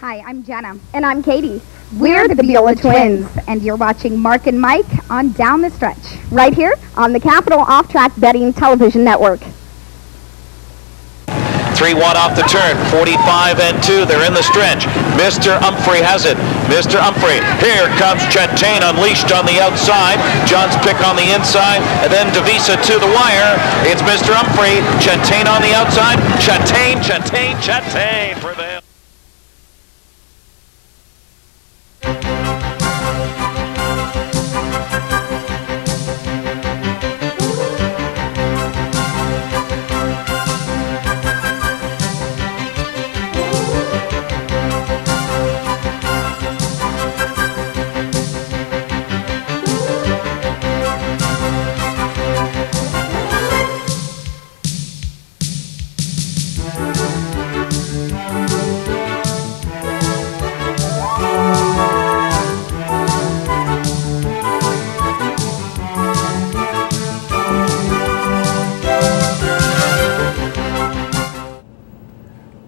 Hi, I'm Jenna. And I'm Katie. We're the Viola Twins, and you're watching Mark and Mike on Down the Stretch, right here on the Capital Off-Track Betting Television Network. 3-1 off the turn, 45 and 2, they're in the stretch. Mr. Humphrey has it. Mr. Humphrey, here comes Chatain unleashed on the outside. John's pick on the inside, and then Devisa to the wire. It's Mr. Humphrey, Chatain on the outside. Chatain for the hill.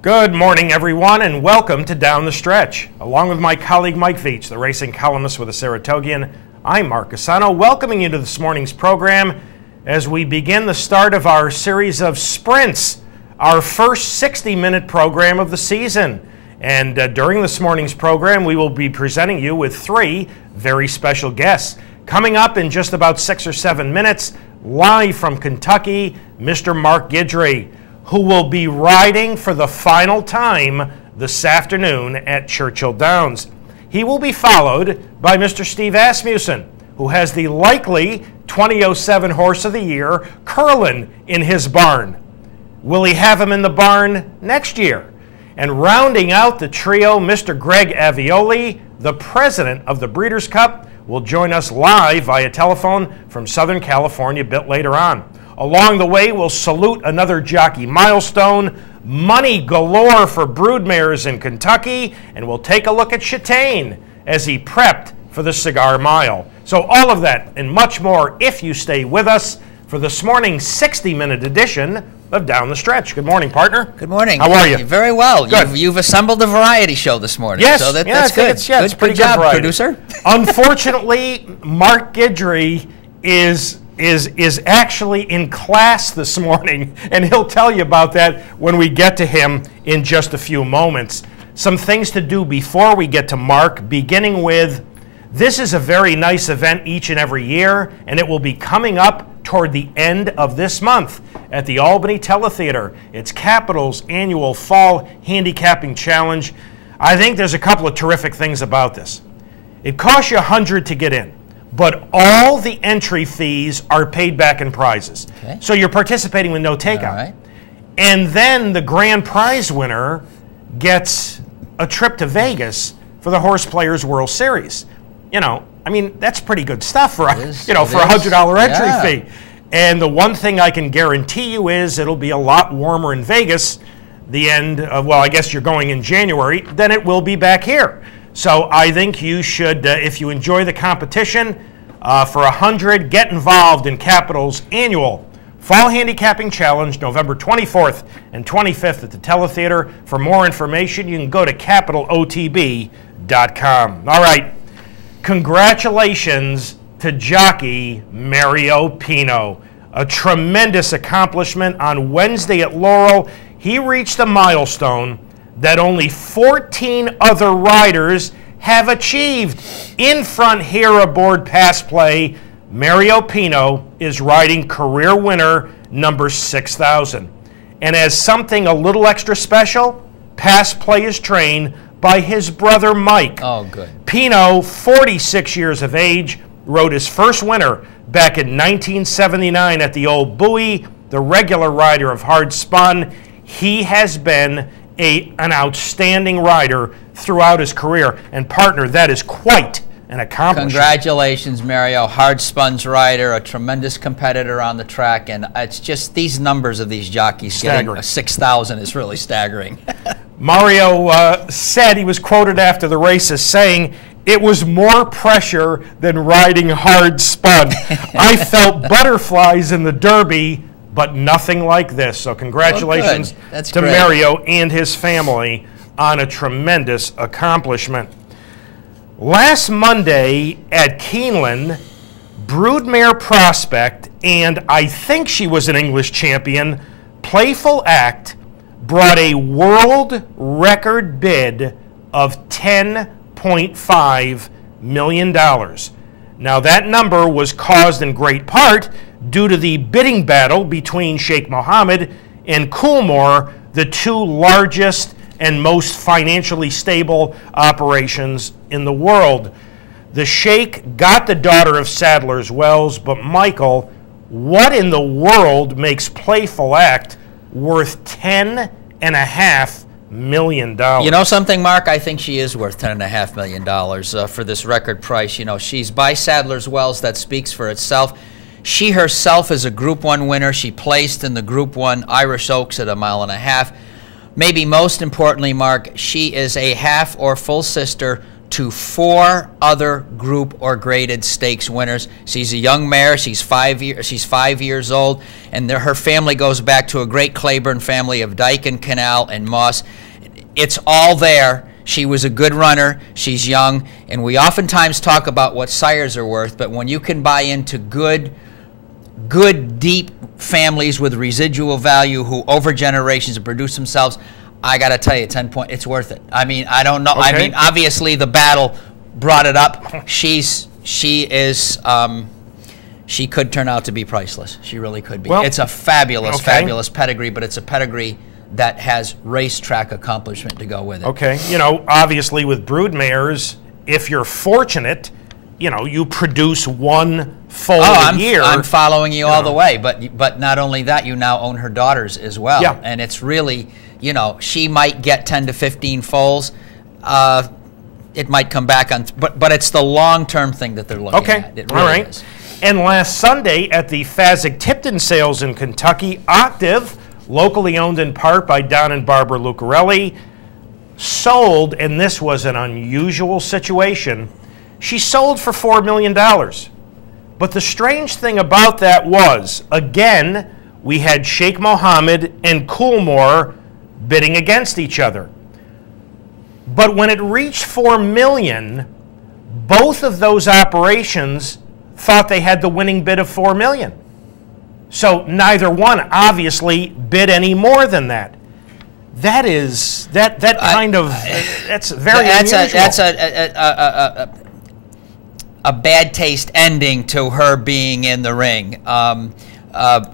Good morning, everyone, and welcome to Down the Stretch. Along with my colleague Mike VIETCH, the racing columnist with the Saratogian, I'm Mark CUSANO, welcoming you to this morning's program as we begin the start of our series of sprints, our first 60-minute program of the season. And during this morning's program, we will be presenting you with three very special guests. Coming up in just about 6 or 7 minutes, live from Kentucky, Mr. Mark Guidry, who will be riding for the final time this afternoon at Churchill Downs. He will be followed by Mr. Steve Asmussen, who has the likely 2007 Horse of the Year, Kurland, in his barn. Will he have him in the barn next year? And rounding out the trio, Mr. Greg Alveoli, the president of the Breeders' Cup, will join us live via telephone from Southern California a bit later on. Along the way, we'll salute another jockey milestone, money galore for broodmares in Kentucky, and we'll take a look at Chatain as he prepped for the Cigar Mile. So all of that and much more if you stay with us for this morning's 60-minute edition of Down the Stretch. Good morning, partner. Good morning. How are you? Very well. Good. You've assembled a variety show this morning. Yes, so that's good. It's pretty good job, variety. producer. Unfortunately, Mark Guidry is actually in class this morning, and he'll tell you about that when we get to him in just a few moments. Some things to do before we get to Mark, beginning with, this is a very nice event each and every year, and it will be coming up toward the end of this month at the Albany Teletheater. It's Capital's annual Fall Handicapping Challenge. I think there's a couple of terrific things about this. It costs you $100 to get in, but all the entry fees are paid back in prizes. Okay. So you're participating with no takeout. All right. And then the grand prize winner gets a trip to Vegas for the Horse Players World Series. You know, I mean, that's pretty good stuff for, for a $100 entry fee. And the one thing I can guarantee you is it'll be a lot warmer in Vegas the end of, well, I guess you're going in January, than it will be back here. So I think you should, if you enjoy the competition, for $100, get involved in Capital's annual Fall Handicapping Challenge, November 24th and 25th at the Teletheater. For more information, you can go to capitalotb.com. All right, congratulations to jockey Mario Pino. A tremendous accomplishment on Wednesday at Laurel. He reached a milestone that only 14 other riders have achieved. In front here aboard Pass Play, Mario Pino is riding career winner number 6,000. And as something a little extra special, Pass Play is trained by his brother Mike. Oh, good. Pino, 46 years of age, rode his first winner back in 1979 at the Old Bowie, the regular rider of Hard Spun. He has been an outstanding rider throughout his career. And partner, that is quite an accomplishment. Congratulations, Mario. Hard Spun's rider, a tremendous competitor on the track, and it's just these numbers of these jockeys staggering. Getting 6,000 is really staggering. Mario said, he was quoted after the race as saying, "It was more pressure than riding Hard Spun. I felt butterflies in the Derby, but nothing like this." So congratulations That's to great. Mario and his family on a tremendous accomplishment. Last Monday at Kurland, broodmare prospect, and I think she was an English champion, Playful Act, brought a world record bid of $10.5 million. Now that number was caused in great part due to the bidding battle between Sheikh Mohammed and Coolmore, the two largest and most financially stable operations in the world. The Sheikh got the daughter of Sadler's Wells, but Michael, what in the world makes Playful Act worth $10.5 million? You know something, Mark? I think she is worth $10.5 million for this record price. You know, she's by Sadler's Wells. That speaks for itself. She herself is a Group 1 winner. She placed in the Group 1 Irish Oaks at 1.5 miles. Maybe most importantly, Mark, she is a half or full sister to 4 other group or graded stakes winners. She's a young mare. She's 5 years old, and her family goes back to a great Claiborne family of Dyke and Canal and Moss. It's all there. She was a good runner. She's young, and we oftentimes talk about what sires are worth, but when you can buy into good, deep families with residual value who over generations have produced themselves, I got to tell you, 10 point, it's worth it. I mean, I don't know. Okay. I mean, obviously the battle brought it up. She could turn out to be priceless. She really could be. Well, it's a fabulous pedigree, but it's a pedigree that has racetrack accomplishment to go with it. Okay. You know, obviously with broodmares, if you're fortunate, you know, you produce one foal a year. I'm following you all the way, but not only that, you now own her daughters as well. Yeah. And it's really, you know, she might get 10 to 15 foals. It might come back on, but it's the long-term thing that they're looking at. It really all right. is. And last Sunday at the Fasig-Tipton sales in Kentucky, Octave, locally owned in part by Don and Barbara Lucarelli, sold, and this was an unusual situation, she sold for $4 million. But the strange thing about that was, again, we had Sheikh Mohammed and Coolmore bidding against each other. But when it reached $4 million, both of those operations thought they had the winning bid of $4 million. So neither one obviously bid any more than that. That is that's very unusual. That's a bad taste ending to her being in the ring.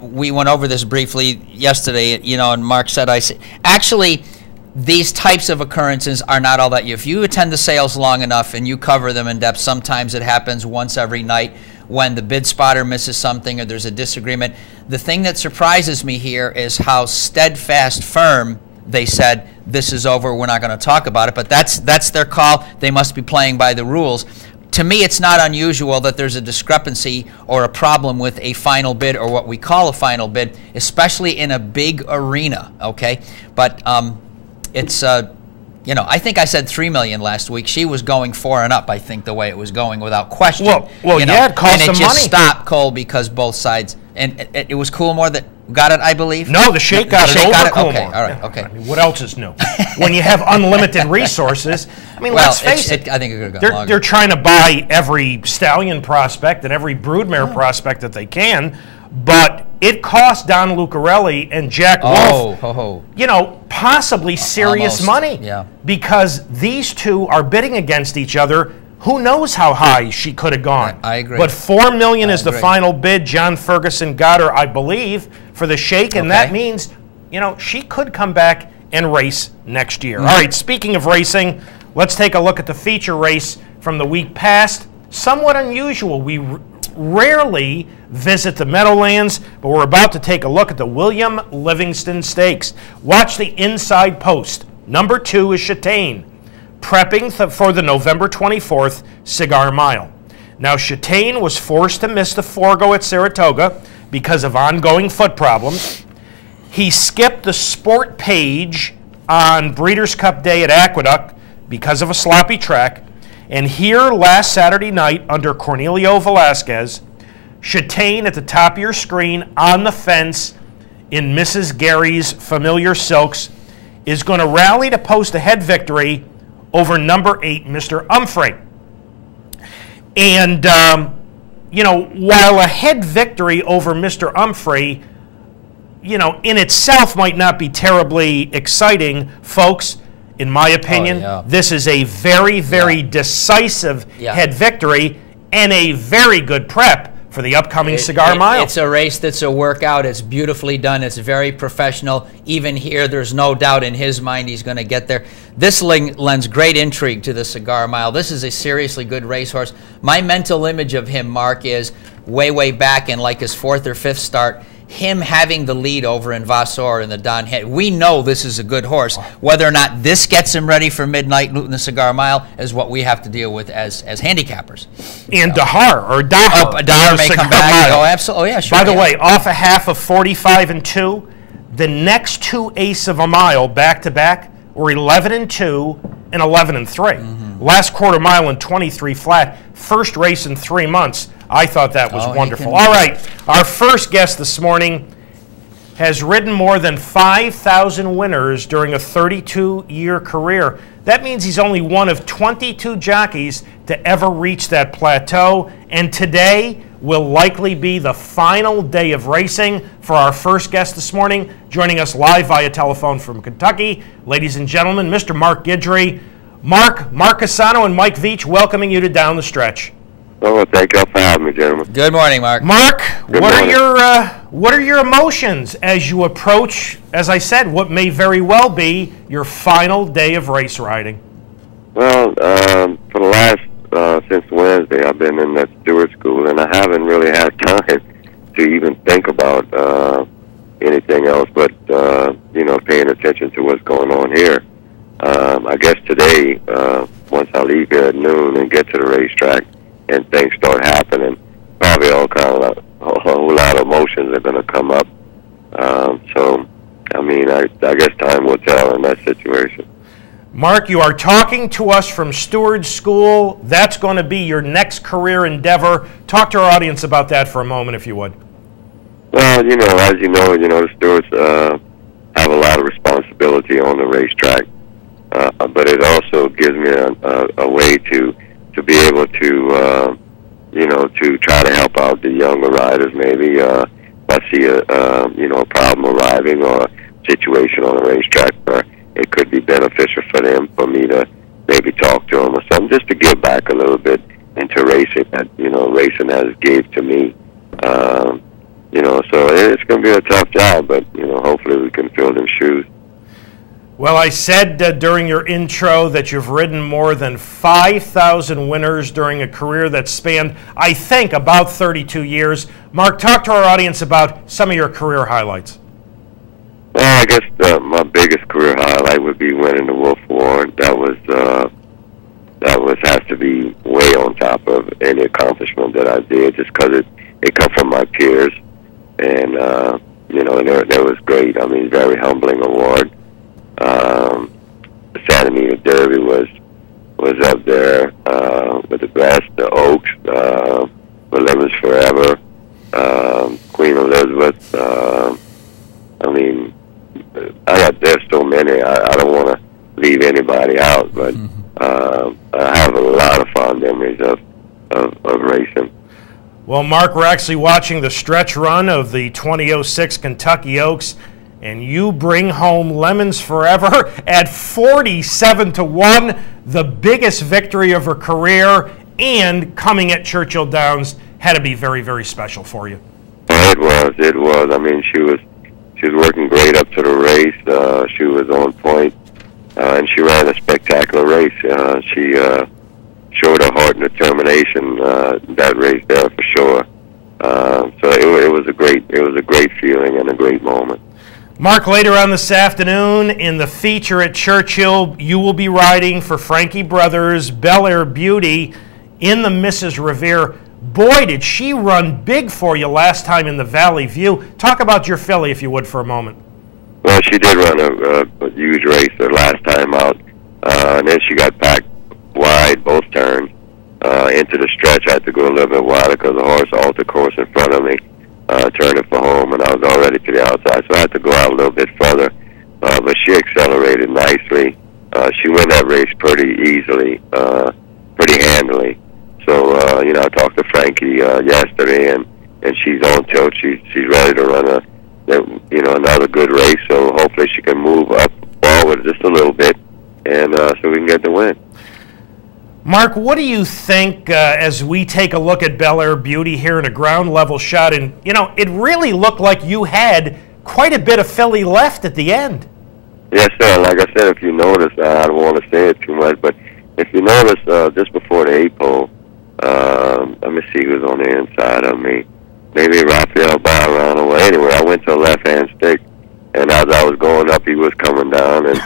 We went over this briefly yesterday, you know, and Mark said, actually, these types of occurrences are not all that if you attend the sales long enough and you cover them in depth, sometimes it happens once every night when the bid spotter misses something or there's a disagreement. The thing that surprises me here is how steadfast firm they said, this is over, we're not going to talk about it, but that's their call. They must be playing by the rules. To me, it's not unusual that there's a discrepancy or a problem with a final bid or what we call a final bid, especially in a big arena, okay? But it's, you know, I think I said $3 million last week. She was going 4 and up, I think, the way it was going without question. Well, you know? Yeah, it cost some money. And it just stopped, Cole, because both sides, and it was Coolmore that got it, I believe? No, the Sheikh got it over Coolmore. Okay, all right, okay. I mean, what else is new? When you have unlimited resources, I mean, well, let's face it. I think it could have gone longer. They're trying to buy every stallion prospect and every broodmare prospect that they can, but it cost Don Lucarelli and Jack Wolf, you know, possibly serious money. Yeah. Because these two are bidding against each other. Who knows how high she could have gone? I agree. But $4 million is the final bid. John Ferguson got her, I believe, for the Sheikh, and that means, you know, she could come back and race next year. All right, speaking of racing, let's take a look at the feature race from the week past. Somewhat unusual. We rarely visit the Meadowlands, but we're about to take a look at the William Livingston Stakes. Watch the inside post. Number 2 is Châtain, prepping for the November 24th Cigar Mile. Now, Châtain was forced to miss the Forgo at Saratoga because of ongoing foot problems. He skipped the sport page on Breeders' Cup Day at Aqueduct because of a sloppy track. And here last Saturday night under Cornelio Velasquez, Châtain at the top of your screen on the fence in Mrs. Gary's Familiar Silks. is going to rally to post a head victory over number 8, Mr. Humphrey. And, you know, while a head victory over Mr. Humphrey, you know, in itself might not be terribly exciting, folks, in my opinion, this is a very, very decisive head victory and a very good prep for the upcoming Cigar Mile. It's a race that's a workout. It's beautifully done. It's very professional. Even here, there's no doubt in his mind he's going to get there. This lends great intrigue to the Cigar Mile. This is a seriously good racehorse. My mental image of him, Mark, is way back in like his 4th or 5th start, him having the lead over in Vasseur in the Don Head. We know this is a good horse. Whether or not this gets him ready for Midnight Newton the Cigar Mile is what we have to deal with as handicappers. And Dahar may come back. Oh, absolutely. Oh, yeah, sure. By the way, off a half of 45-2, the next 2 ace of a mile back-to-back were 11-2 and 11-3. Last quarter mile in 23 flat. First race in 3 months. I thought that was wonderful. All right, our first guest this morning has ridden more than 5,000 winners during a 32-year career. That means he's only one of 22 jockeys to ever reach that plateau, and today will likely be the final day of racing for our first guest this morning. Joining us live via telephone from Kentucky, ladies and gentlemen, Mr. Mark Guidry. Mark CUSANO and Mike VIETCH welcoming you to Down the Stretch. Well, thank you for having me, gentlemen. Good morning, Mark. Mark, what are your emotions as you approach, as I said, what may very well be your final day of race riding? Well, for the last, since Wednesday, I've been in that steward school, and I haven't really had time to even think about anything else but, you know, paying attention to what's going on here. I guess today, once I leave here at noon and get to the racetrack, and things start happening, probably all kind of a whole lot of emotions are going to come up. So, I mean, I guess time will tell in that situation. Mark, you are talking to us from Steward School. That's going to be your next career endeavor. Talk to our audience about that for a moment, if you would. Well, you know, as you know, the stewards have a lot of responsibility on the racetrack, but it also gives me a way to be able to, you know, to try to help out the younger riders. Maybe if I see you know, a problem arriving or a situation on the racetrack where it could be beneficial for them, for me to maybe talk to them or something, just to give back a little bit into racing that, you know, racing has gave to me. You know, so it's going to be a tough job, but, you know, hopefully we can fill them shoes. Well, I said during your intro that you've ridden more than 5,000 winners during a career that spanned, I think, about 32 years. Mark, talk to our audience about some of your career highlights. Well, I guess my biggest career highlight would be winning the Wolf Award. That has to be way on top of any accomplishment that I did, just because it come from my peers, and you know, and that was great. I mean, very humbling award. The Santa Anita Derby was up there with the best. The Oaks, Lemons Forever, Queen Elizabeth. I mean, there's so many. I don't want to leave anybody out, but I have a lot of fond memories of racing. Well, Mark, we're actually watching the stretch run of the 2006 Kentucky Oaks, and you bring home Lemons Forever at 47-1, the biggest victory of her career, and coming at Churchill Downs had to be very, very special for you. It was. I mean, she was working great up to the race. She was on point, and she ran a spectacular race. She showed her heart and determination that race there for sure. So it was a great feeling and a great moment. Mark, later on this afternoon in the feature at Churchill, you will be riding for Frankie Brothers' Bel Air Beauty in the Mrs. Revere. Boy, did she run big for you last time in the Valley View. Talk about your filly, if you would, for a moment. Well, she did run a huge race the last time out, and then she got packed wide both turns into the stretch. I had to go a little bit wider because the horse altered course in front of me, turning for home, and I was already to the outside, so I had to go out a little bit further. but she accelerated nicely. She won that race pretty easily, pretty handily. So, you know, I talked to Frankie yesterday, and she's on tilt. She's ready to run you know, another good race. So hopefully she can move up forward just a little bit, and so we can get the win. Mark, what do you think as we take a look at Bel Air Beauty here in a ground level shot? And, you know, it really looked like you had quite a bit of filly left at the end. Yes, sir. Like I said, if you notice, I don't want to say it too much, but if you notice, just before the 8 pole, let me see who's on the inside of me. Maybe Raphael Barr ran away. Anyway, I went to a left-hand stick, and as I was going up, he was coming down, and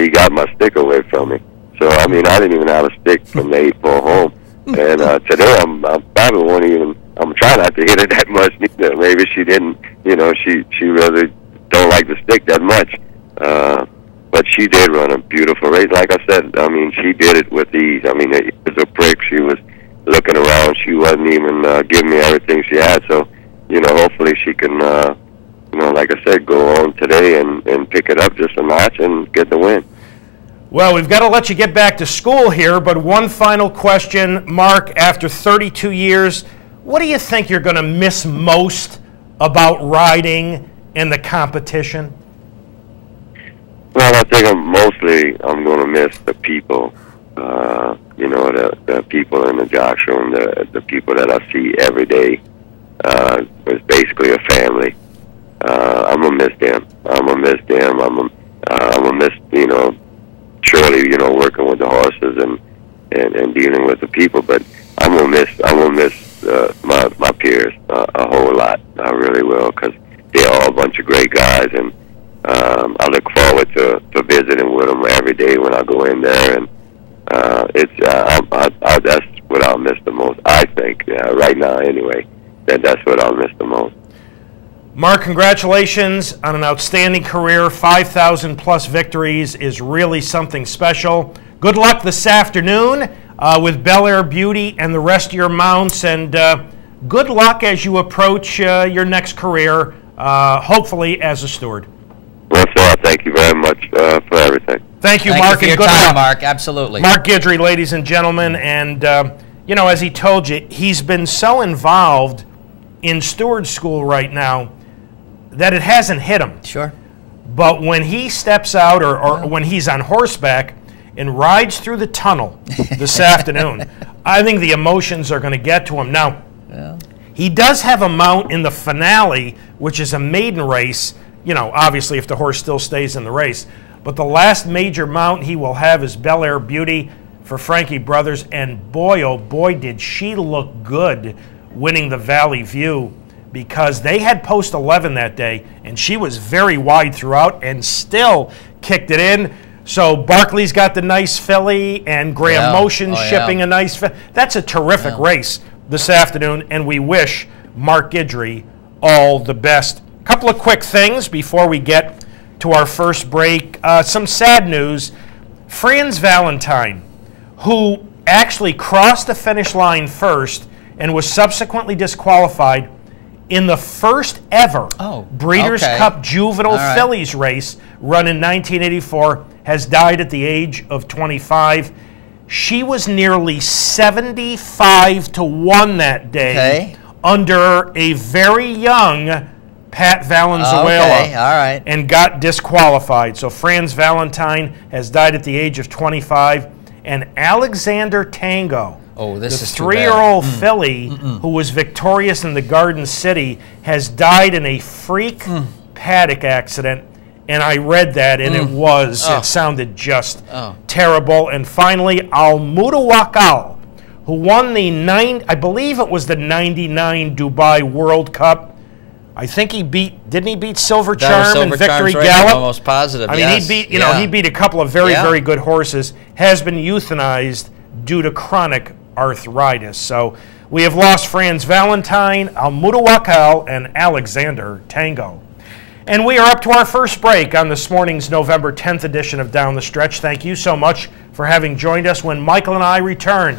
he got my stick away from me. So, I mean, I didn't even have a stick from the 8 pole home. And today, I'm probably won't even, I'm trying not to hit it that much. Maybe she didn't, you know, she really don't like the stick that much. But she did run a beautiful race. Like I said, I mean, she did it with ease. I mean, it was a prick. She was looking around. She wasn't even giving me everything she had. So, you know, hopefully she can, you know, like I said, go on today and pick it up just a notch and get the win. Well, we've got to let you get back to school here, but one final question. Mark, after 32 years, what do you think you're going to miss most about riding and the competition? Well, I think I'm going to miss the people, you know, the people in the jocks room, the people that I see every day. It's basically a family. I'm going to miss them. I'm going to miss them. I'm going to miss, you know, surely, you know, working with the horses and dealing with the people, but I'm gonna miss my peers a whole lot. I really will, because they're all a bunch of great guys, and I look forward to visiting with them every day when I go in there, and that's what I'll miss the most. I think right now, anyway, that's what I'll miss the most. Mark, congratulations on an outstanding career. 5,000 plus victories is really something special. Good luck this afternoon with Bel Air Beauty and the rest of your mounts, and good luck as you approach your next career, hopefully as a steward. Well, sir, thank you very much for everything. Thank you, Thank Mark, you for and your good time, luck. Mark. Absolutely. Mark Guidry, ladies and gentlemen, and you know, as he told you, he's been so involved in steward school right now that it hasn't hit him. Sure. But when he steps out or when he's on horseback and rides through the tunnel this afternoon, I think the emotions are going to get to him. Now, he does have a mount in the finale, which is a maiden race, you know, obviously if the horse still stays in the race. But the last major mount he will have is Bel Air Beauty for Frankie Brothers, and boy, oh boy, did she look good winning the Valley View, because they had post 11 that day, and she was very wide throughout and still kicked it in. So Barkley's got the nice filly, and Graham Motion's shipping a nice filly. That's a terrific race this afternoon, and we wish Mark Guidry all the best. A couple of quick things before we get to our first break. Some sad news. Franz Valentine, who actually crossed the finish line first and was subsequently disqualified in the first ever Breeders' Cup Juvenile Fillies race run in 1984, has died at the age of 25. She was nearly 75 to 1 that day under a very young Pat Valenzuela and got disqualified. So Franz Valentine has died at the age of 25. And Alexander Tango, the 3-year-old filly who was victorious in the Garden City, has died in a freak paddock accident. And I read that, and it sounded just terrible. And finally, Almuda who won the I believe it was the 99 Dubai World Cup. I think he didn't he beat Silver Charm and Victory Gallop? Almost positive. I mean, he beat a couple of very good horses. Has been euthanized due to chronic arthritis. So we have lost Franz Valentine, Almuda and Alexander Tango. And we are up to our first break on this morning's November 10th edition of Down the Stretch. Thank you so much for having joined us. When Michael and I return,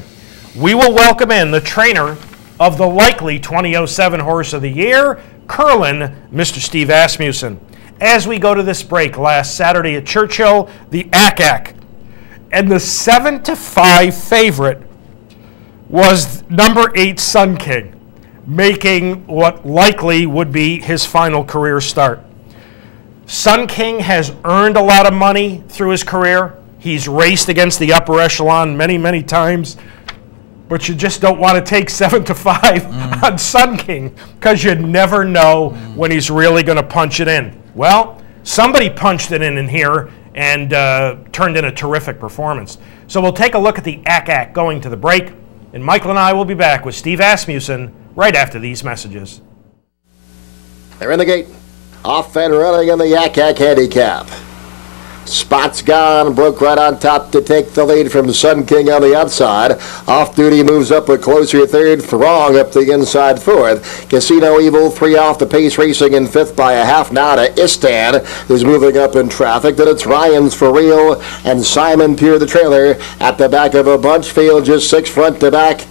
we will welcome in the trainer of the likely 2007 Horse of the Year, Kurland, Mr. Steve Asmussen. as we go to this break last Saturday at Churchill, the ACAC. And the 7-5 favorite was number 8 Sun King, making what likely would be his final career start. Sun King has earned a lot of money through his career. He's raced against the upper echelon many, many times. But you just don't want to take 7-5 on Sun King because you never know when he's really going to punch it in. Well, somebody punched it in here and turned in a terrific performance. So we'll take a look at the ACAC going to the break, and Michael and I will be back with Steve ASMUSSEN right after these messages. They're in the gate. Off and running in the ACAC handicap. Spots gone, broke right on top to take the lead from Sun King on the outside. Off duty moves up a closer third. Throng up the inside fourth. Casino Evil 3 off the pace, racing in fifth by a half now to Istan, who's moving up in traffic. Then it's Ryan's For Real and Simon Pure the trailer at the back of a bunch field, just 6 front to back.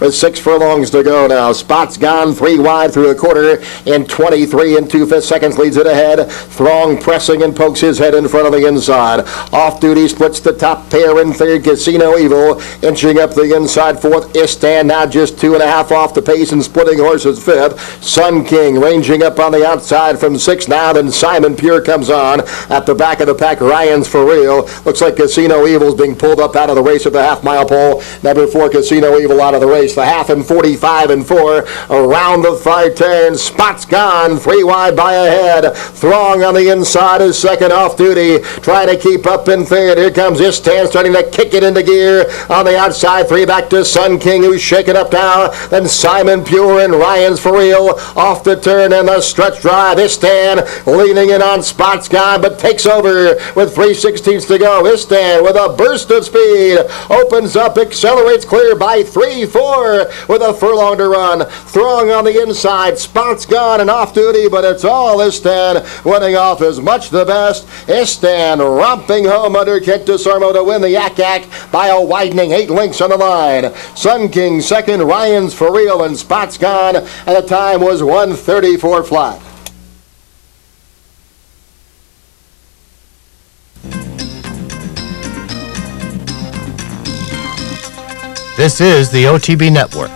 With 6 furlongs to go now. Spots gone 3 wide through a quarter in 23 and 2/5 seconds leads it ahead. Throng pressing and pokes his head in front of the inside. Off duty splits the top pair in third. Casino Evil inching up the inside fourth. Istan now just 2.5 off the pace and splitting horses fifth. Sun King ranging up on the outside from 6 now. Then Simon Pure comes on at the back of the pack. Ryan's For Real. Looks like Casino Evil's being pulled up out of the race at the half-mile pole. Number 4 Casino Evil out of the race. The half in 45 and 4 around the 5 turn. Spots gone 3 wide by a head. Throng on the inside is second off duty, trying to keep up in third. Here comes Istan starting to kick it into gear on the outside. 3 back to Sun King, who's shaking up now. Then Simon Pure and Ryan's For Real off the turn and the stretch drive. Istan leaning in on Spots gone, but takes over with 3/16 to go. Istan with a burst of speed opens up, accelerates clear by 3-4 with a furlong to run. Throng on the inside, Spots gone and off duty, but it's all Istan winning off as much the best. Istan romping home under Kent DeSormo to win the ACAC by a widening 8 lengths on the line. Sun King second, Ryan's For Real and Spots gone, and the time was 1:34 flat. This is the OTB Network.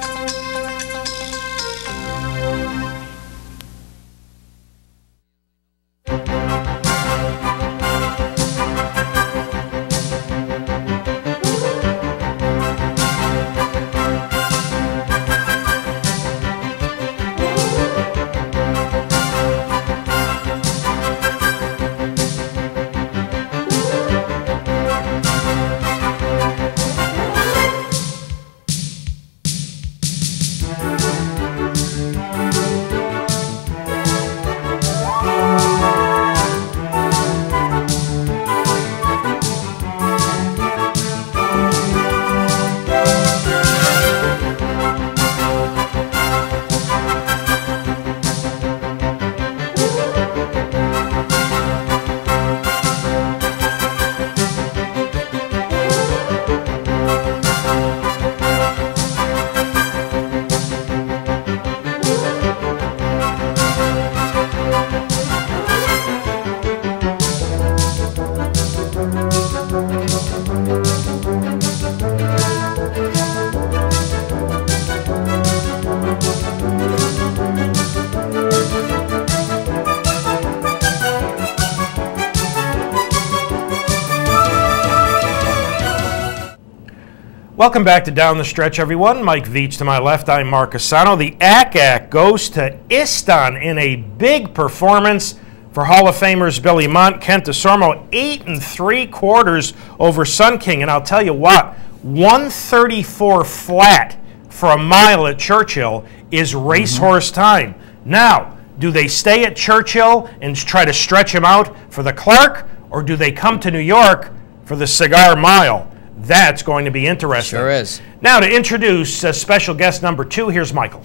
Welcome back to Down the Stretch, everyone. Mike Veitch to my left. I'm Mark CUSANO. The ACAC goes to Istan in a big performance for Hall of Famers Billy Mont, Kent DeSormo, 8 3/4 over Sun King. And I'll tell you what, 134 flat for a mile at Churchill is racehorse time. Now, do they stay at Churchill and try to stretch him out for the Clark, or do they come to New York for the Cigar Mile? That's going to be interesting. Sure is. Now to introduce special guest number 2, here's Michael.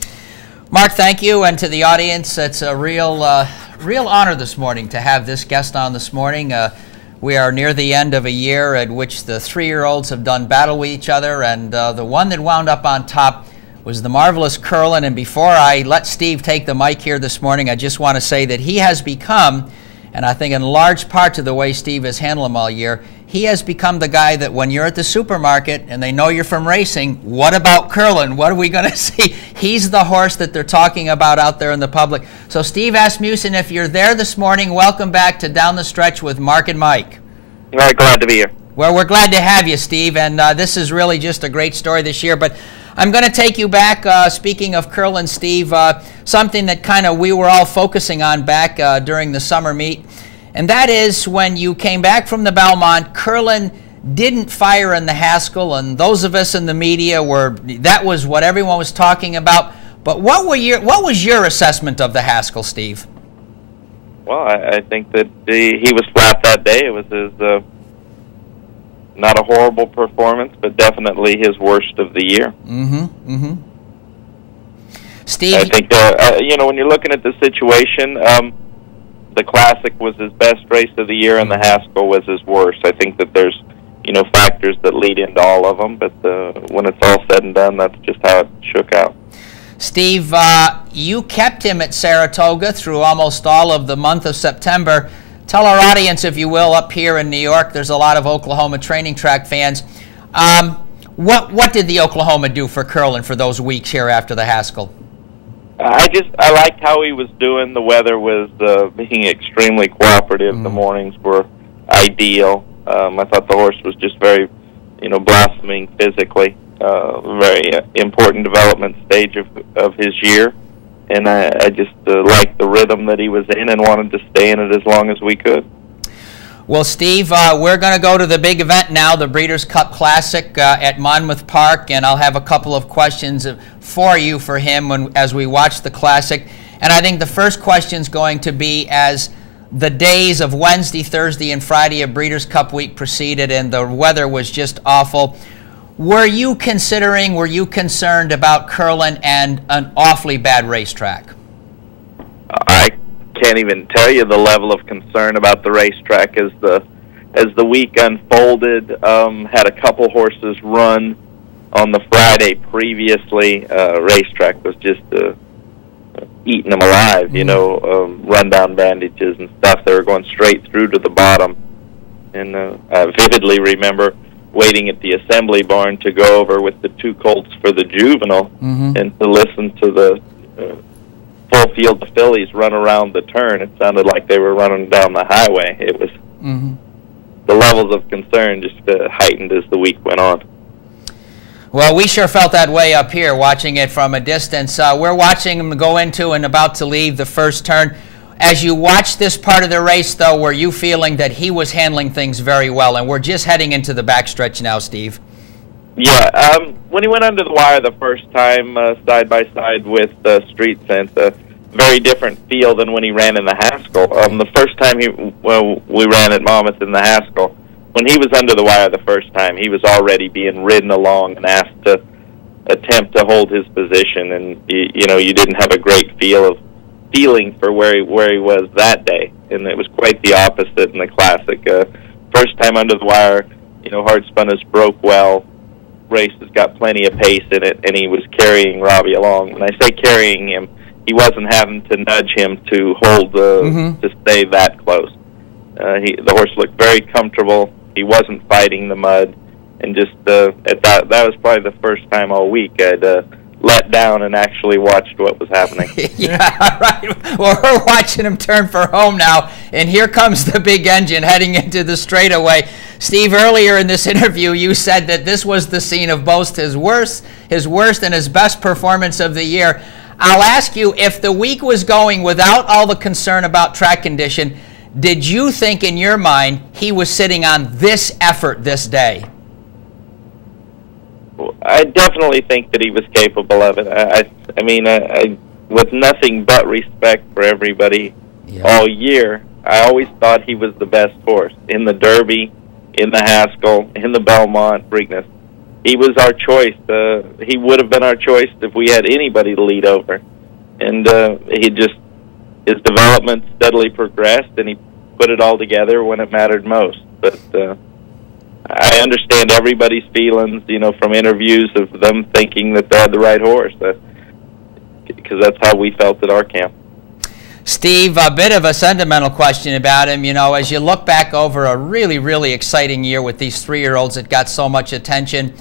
Mark, thank you, and to the audience, it's a real honor this morning to have this guest on this morning. We are near the end of a year at which the 3-year-olds have done battle with each other, and the one that wound up on top was the marvelous Kurland. And before I let Steve take the mic here this morning, I just want to say that he has become And I think in large part to the way Steve has handled him all year, he has become the guy that when you're at the supermarket and they know you're from racing, what about Kurland? What are we going to see? He's the horse that they're talking about out there in the public. So Steve ASMUSSEN, if you're there this morning, welcome back to Down the Stretch with Mark and Mike. All right, glad to be here. Well, we're glad to have you, Steve, and this is really just a great story this year. But I'm going to take you back, speaking of Kurland, Steve, something that kind of we were all focusing on back during the summer meet. And that is when you came back from the Belmont, Kurland didn't fire in the Haskell, and those of us in the media that was what everyone was talking about. But what was your assessment of the Haskell, Steve? Well, I think that he was flat that day. It was not a horrible performance, but definitely his worst of the year. Steve? I think, when you're looking at the situation, the Classic was his best race of the year, and the Haskell was his worst. I think that there's, factors that lead into all of them, but when it's all said and done, that's just how it shook out. Steve, you kept him at Saratoga through almost all of the month of September. Tell our audience, if you will, up here in New York, there's a lot of Oklahoma training track fans. What did the Oklahoma do for Kurland for those weeks here after the Haskell? I liked how he was doing. The weather was being extremely cooperative. The mornings were ideal. I thought the horse was just very, blossoming physically. Very important development stage of his year. And I just liked the rhythm that he was in and wanted to stay in it as long as we could. Well, Steve, we're going to go to the big event now, the Breeders' Cup Classic at Monmouth Park, and I'll have a couple of questions for you for him as we watch the Classic. And I think the first question is going to be, as the days of Wednesday, Thursday, and Friday of Breeders' Cup week proceeded and the weather was just awful, were you concerned about Kurland and an awfully bad racetrack? I can't even tell you the level of concern about the racetrack as the week unfolded. Had a couple horses run on the Friday previously. Racetrack was just eating them alive, run-down bandages and stuff. They were going straight through to the bottom. And I vividly remember waiting at the assembly barn to go over with the two colts for the juvenile and to listen to the full field of fillies run around the turn. It sounded like they were running down the highway. It was the levels of concern just heightened as the week went on. Well, we sure felt that way up here watching it from a distance. We're watching him go into and about to leave the first turn. As you watch this part of the race, though, were you feeling that he was handling things very well? And we're just heading into the backstretch now, Steve. Yeah, when he went under the wire the first time, side by side with Street Sense, a very different feel than when he ran in the Haskell. The first time we ran at Monmouth in the Haskell, when he was under the wire the first time, he was already being ridden along and asked to attempt to hold his position, and you didn't have a great feeling for where he was that day, and it was quite the opposite in the Classic. First time under the wire, hard spunners broke well. Race has got plenty of pace in it, and he was carrying Robbie along. When I say carrying him, he wasn't having to nudge him to hold to stay that close. The horse looked very comfortable. He wasn't fighting the mud, and just that was probably the first time all week I'd let down and actually watched what was happening. Yeah, right. Well, we're watching him turn for home now, and here comes the big engine heading into the straightaway. Steve, earlier in this interview, you said that this was the scene of both his worst and his best performance of the year. I'll ask you, if the week was going without all the concern about track condition, did you think in your mind he was sitting on this effort this day? I definitely think that he was capable of it. I mean, with nothing but respect for everybody all year, I always thought he was the best horse in the Derby, in the Haskell, in the Belmont, Preakness. He was our choice. He would have been our choice if we had anybody to lead over. And his development steadily progressed, and he put it all together when it mattered most. But I understand everybody's feelings, from interviews of them thinking that they had the right horse, because that's how we felt at our camp. Steve, a bit of a sentimental question about him. You know, as you look back over a really, really exciting year with these 3-year-olds that got so much attention,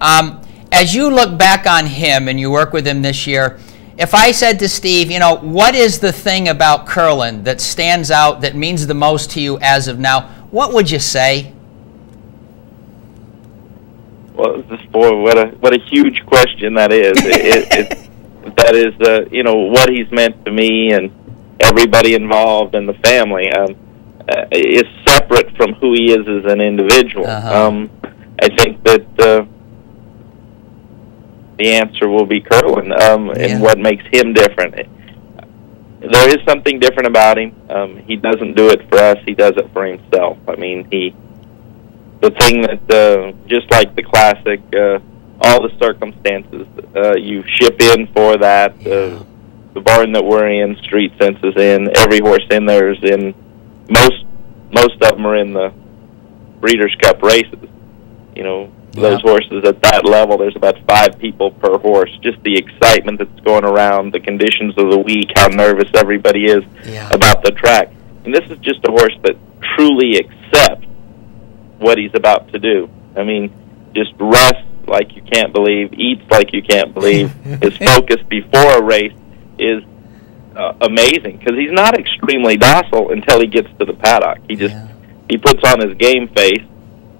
as you look back on him and you work with him this year, if I said to Steve, you know, what is the thing about Kurland that stands out, that means the most to you as of now, what would you say? Well, boy, what a huge question that is. That is, you know, what he's meant to me and everybody involved in the family is separate from who he is as an individual. I think that the answer will be Kurland, and what makes him different. There is something different about him. He doesn't do it for us; he does it for himself. I mean, the thing that, just like the classic, all the circumstances, you ship in for that. The barn that we're in, Street Sense is in. Every horse in there is in. Most of them are in the Breeders' Cup races. You know, those horses at that level, there's about 5 people per horse. Just the excitement that's going around, the conditions of the week, how nervous everybody is about the track. And this is just a horse that truly accepts what he's about to do. I mean, just rests like you can't believe, eats like you can't believe. His focus before a race is amazing, because he's not extremely docile until he gets to the paddock. He just he puts on his game face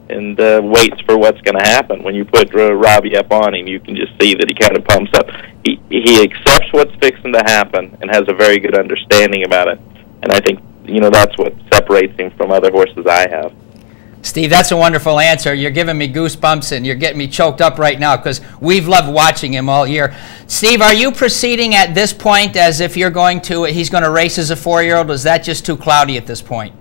and waits for what's going to happen. When you put Robbie up on him, you can just see that he kind of pumps up. He accepts what's fixing to happen and has a very good understanding about it. And I think, you know, that's what separates him from other horses I have. Steve, that's a wonderful answer. You're giving me goosebumps and you're getting me choked up right now, because we've loved watching him all year. Steve, are you proceeding at this point as if you're going to, he's going to race as a 4-year-old? Is that just too cloudy at this point?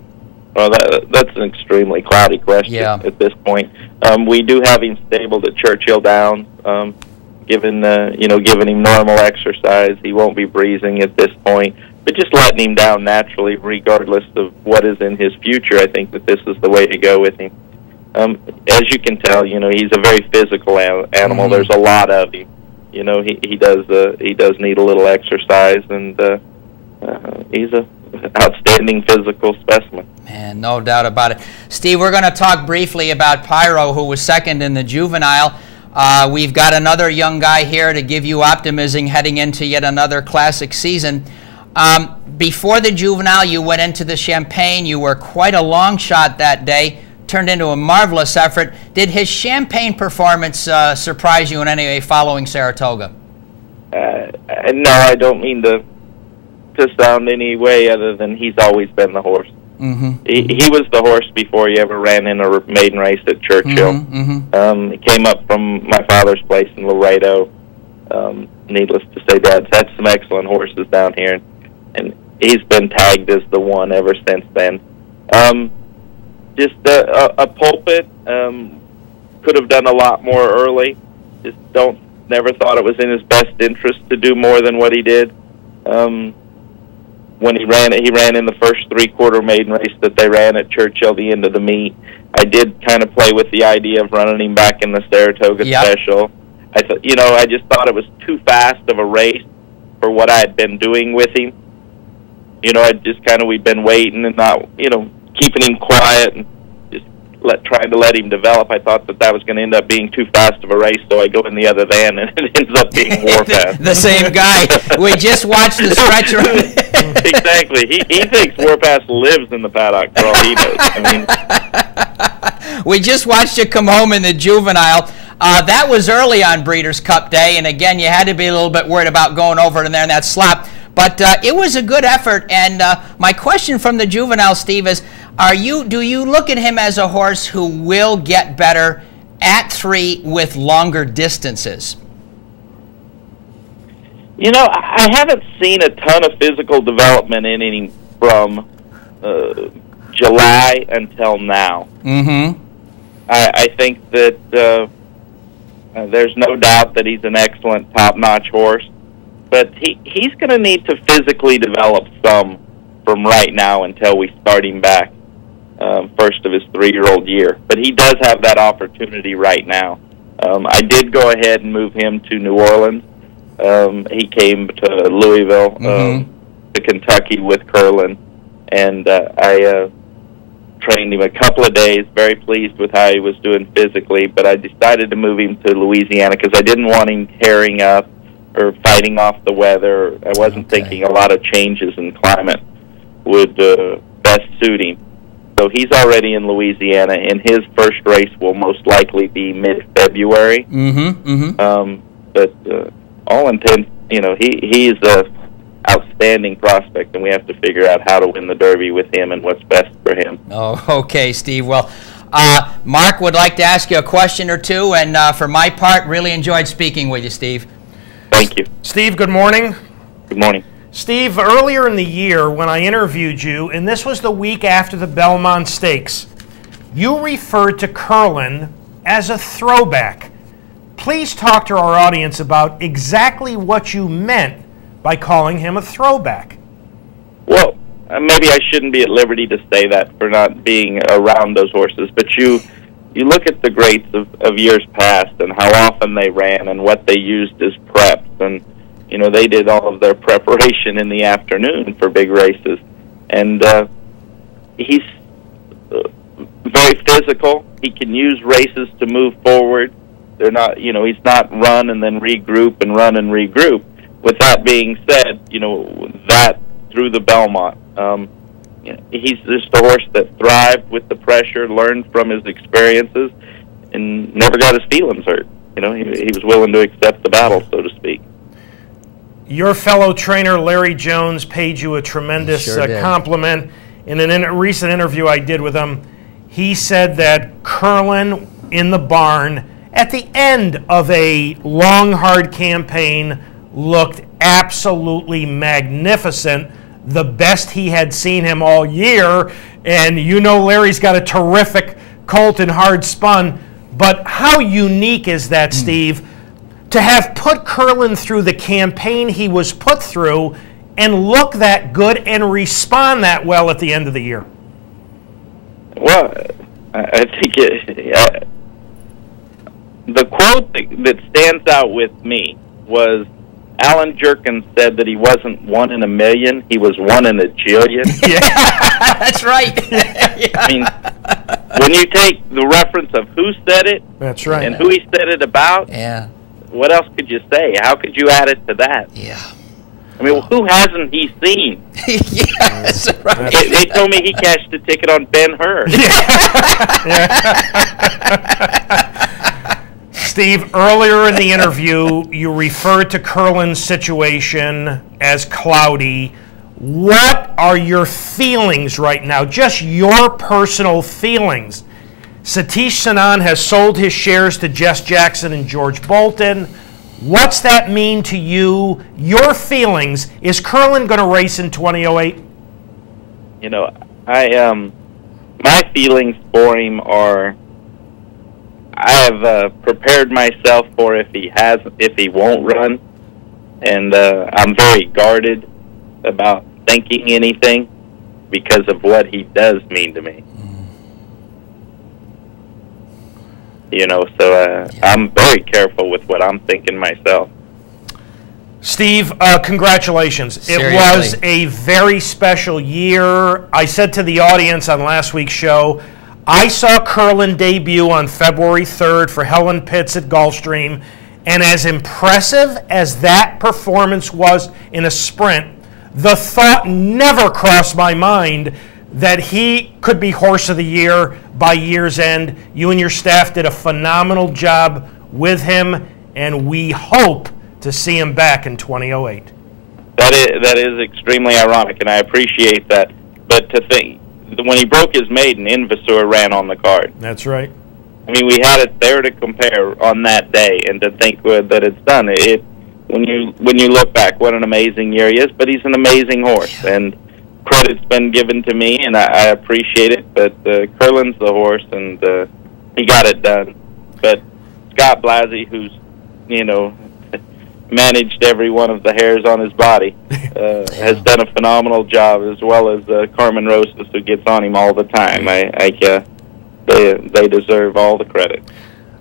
Well, that's an extremely cloudy question at this point. We do have him stabled at Churchill Downs, given him normal exercise. He won't be breezing at this point. But just letting him down naturally, regardless of what is in his future, I think that this is the way to go with him. As you can tell, you know, he's a very physical animal. There's a lot of him. You know, he does need a little exercise, and he's a outstanding physical specimen. Man, no doubt about it. Steve, we're going to talk briefly about Pyro, who was second in the juvenile. We've got another young guy here to give you optimism heading into yet another classic season. Before the juvenile, you went into the Champagne. You were quite a long shot that day, turned into a marvelous effort. Did his Champagne performance surprise you in any way following Saratoga? No, I don't mean to sound any way other than he's always been the horse. He was the horse before he ever ran in a maiden race at Churchill. He came up from my father's place in Laredo. Needless to say, Dad's had some excellent horses down here, and he's been tagged as the one ever since then. Just a pulpit, could have done a lot more early. Just never thought it was in his best interest to do more than what he did. When he ran in the first 3/4 maiden race that they ran at Churchill, the end of the meet. I did kind of play with the idea of running him back in the Saratoga Special. I thought, you know, I just thought it was too fast of a race for what I had been doing with him. You know, we'd been waiting and not, you know, keeping him quiet and just trying to let him develop. I thought that was going to end up being too fast of a race, so I go in the other van, and it ends up being Warpath. The same guy. We just watched the stretch run. Exactly. He thinks Warpath lives in the paddock for all he knows. I mean, we just watched you come home in the juvenile. That was early on Breeders' Cup Day, and again, you had to be a little bit worried about going over in there in that slop. But it was a good effort, and my question from the juvenile, Steve, is: do you look at him as a horse who will get better at 3 with longer distances? You know, I haven't seen a ton of physical development in him from July until now. I think that there's no doubt that he's an excellent top-notch horse, but he's going to need to physically develop some from right now until we start him back first of his 3-year-old year. But he does have that opportunity right now. I did go ahead and move him to New Orleans. He came to Louisville to Kentucky with Kurland, and I trained him a couple of days, very pleased with how he was doing physically, but I decided to move him to Louisiana because I didn't want him tearing up or fighting off the weather. I wasn't thinking a lot of changes in climate would best suit him. So he's already in Louisiana, and his first race will most likely be mid-February. But all intents, he's a outstanding prospect, and we have to figure out how to win the Derby with him and what's best for him. Oh, okay, Steve. Well, Mark would like to ask you a question or two, and for my part, really enjoyed speaking with you, Steve. Thank you. Steve, good morning. Good morning. Steve, earlier in the year when I interviewed you, and this was the week after the Belmont Stakes, you referred to Kurland as a throwback. Please talk to our audience about exactly what you meant by calling him a throwback. Well, maybe I shouldn't be at liberty to say that for not being around those horses, but you look at the greats of years past and how often they ran and what they used as preps, and they did all of their preparation in the afternoon for big races, and he's very physical. He can use races to move forward. They're not, he's not run and then regroup and run and regroup. With that being said, that through the Belmont, he's just a horse that thrived with the pressure, learned from his experiences, and never got his feelings hurt. He was willing to accept the battle, so to speak. Your fellow trainer, Larry Jones, paid you a tremendous compliment. In a recent interview I did with him, he said that Kurland in the barn, at the end of a long, hard campaign, looked absolutely magnificent, the best he had seen him all year. And Larry's got a terrific colt and hard spun. But how unique is that, Steve, to have put Kurland through the campaign he was put through and look that good and respond that well at the end of the year? Well, I think the quote that stands out with me was Alan Jerkins said that he wasn't 1 in a million, he was 1 in a jillion. Yeah, that's right. I mean, when you take the reference of who said it, that's right, and who he said it about, what else could you say? How could you add it to that? Yeah. I mean, who hasn't he seen? Yes, right. They told me he cashed a ticket on Ben-Hur. Steve, earlier in the interview, you referred to Kurland's situation as cloudy. What are your feelings right now? Just your personal feelings. Satish Sanan has sold his shares to Jess Jackson and George Bolton. What's that mean to you? Your feelings. Is Kurland going to race in 2008? My feelings for him are, I have prepared myself for if he won't run, and I'm very guarded about thinking anything because of what he does mean to me. I'm very careful with what I'm thinking myself. Steve, congratulations. Seriously. It was a very special year. I said to the audience on last week's show, I saw Kurland debut on February 3rd for Helen Pitts at Gulfstream, and as impressive as that performance was in a sprint, the thought never crossed my mind that he could be Horse of the Year by year's end. You and your staff did a phenomenal job with him, and we hope to see him back in 2008. That is extremely ironic, and I appreciate that. But to think, when he broke his maiden, Invasur ran on the card. That's right. I mean, we had it there to compare on that day, and to think that it's done. When you look back, what an amazing year he is. But he's an amazing horse, and credit's been given to me, and I appreciate it. But Kurland's the horse, and he got it done. But Scott Blasey, who's managed every one of the hairs on his body, has done a phenomenal job, as well as Carmen Rosas, who gets on him all the time. They deserve all the credit.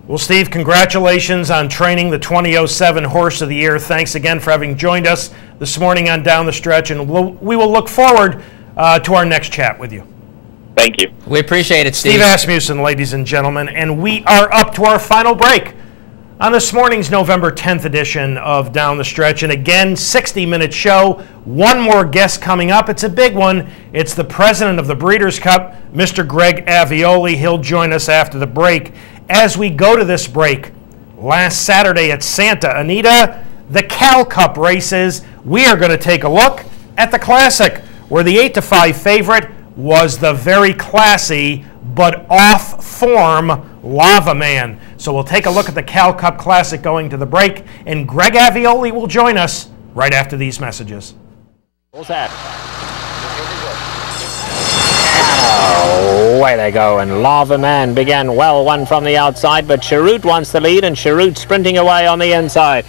Well, Steve, congratulations on training the 2007 Horse of the Year. Thanks again for having joined us this morning on Down the Stretch, and we will look forward to our next chat with you. Thank you. We appreciate it, Steve. Steve ASMUSSEN, ladies and gentlemen, and we are up to our final break on this morning's November 10th edition of Down the Stretch. And again, 60-minute show. One more guest coming up. It's a big one. It's the president of the Breeders' Cup, Mr. Greg Alveoli. He'll join us after the break. As we go to this break, last Saturday at Santa Anita, the Cal Cup races, we are going to take a look at the Classic, where the 8-5 favorite was the very classy but off-form Lava Man. So we'll take a look at the Cal Cup Classic going to the break, and Greg Alveoli will join us right after these messages. What's that? Away they go, and Lava Man began well, one from the outside, but Cheroot wants the lead, and Cheroot sprinting away on the inside.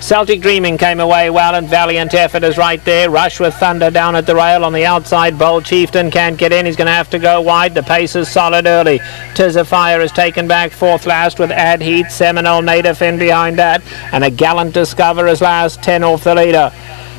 Celtic Dreaming came away well, and Valiant Effort is right there. Rush with Thunder down at the rail on the outside. Bold Chieftain can't get in. He's going to have to go wide. The pace is solid early. Tis of Fire is taken back fourth last with Ad Heat. Seminole Native in behind that. And a Gallant Discover is last, 10 off the leader.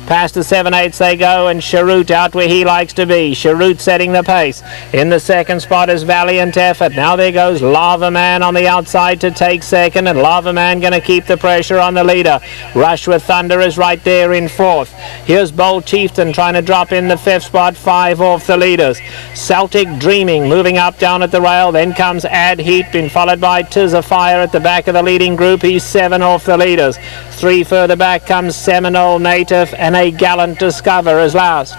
Past the 7/8 they go, and Cheroot out where he likes to be. Cheroot setting the pace. In the second spot is Valiant Effort. Now there goes Lava Man on the outside to take second, and Lava Man going to keep the pressure on the leader. Rush with Thunder is right there in fourth. Here's Bold Chieftain trying to drop in the fifth spot, 5 off the leaders. Celtic Dreaming moving up down at the rail. Then comes Ad Heat, been followed by Tis of Fire at the back of the leading group. He's 7 off the leaders. 3 further back comes Seminole Native, and a Gallant Discover is last.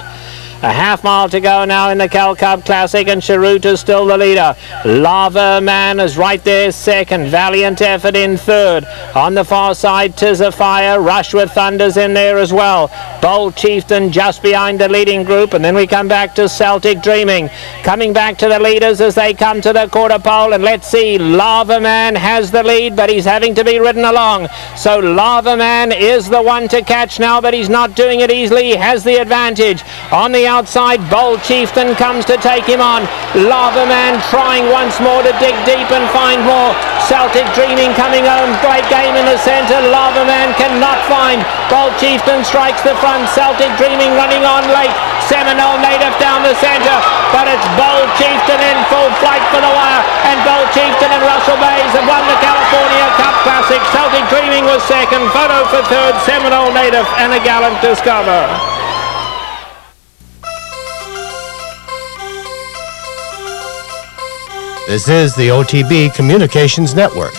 A half mile to go now in the Cal Cup Classic, and Cheroot is still the leader. Lava Man is right there second. Valiant Effort in third. On the far side, Tis of Fire. Rush with Thunder's in there as well. Bold Chieftain just behind the leading group, and then we come back to Celtic Dreaming. Coming back to the leaders as they come to the quarter pole, and let's see, Lava Man has the lead, but he's having to be ridden along. So Lava Man is the one to catch now, but he's not doing it easily. He has the advantage. On the outside, Bold Chieftain comes to take him on. Lava Man trying once more to dig deep and find more. Celtic Dreaming coming home. Great game in the centre. Lava Man cannot find. Bold Chieftain strikes the front. Celtic Dreaming running on late. Seminole Native down the centre, but it's Bold Chieftain in full flight for the wire, and Bold Chieftain and Russell Bays have won the California Cup Classic. Celtic Dreaming was second, Photo for third, Seminole Native and a Gallant Discover. This is the OTB Communications Network.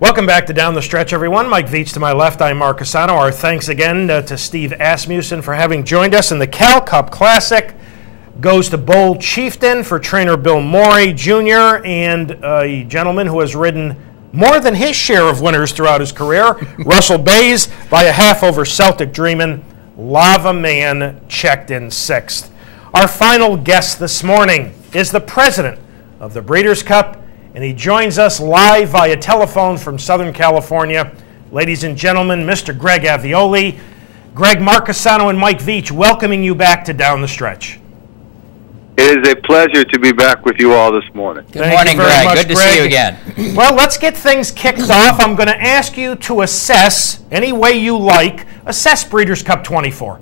Welcome back to Down the Stretch, everyone. Mike Veitch to my left. I'm Mark CUSANO. Our thanks again to Steve ASMUSSEN for having joined us. And the Cal Cup Classic goes to Bold Chieftain for trainer Bill Morey Jr. and a gentleman who has ridden more than his share of winners throughout his career, Russell Bays, by a half over Celtic Dreamin'. Lava Man checked in 6th. Our final guest this morning is the president of the Breeders' Cup, and he joins us live via telephone from Southern California. Ladies and gentlemen, Mr. Greg Alveoli. Greg, Mark CUSANO, and Mike Veitch welcoming you back to Down the Stretch. It is a pleasure to be back with you all this morning. Good morning, Greg. Good to see you again. Well, let's get things kicked off. I'm going to ask you to assess, any way you like, assess Breeders' Cup 24.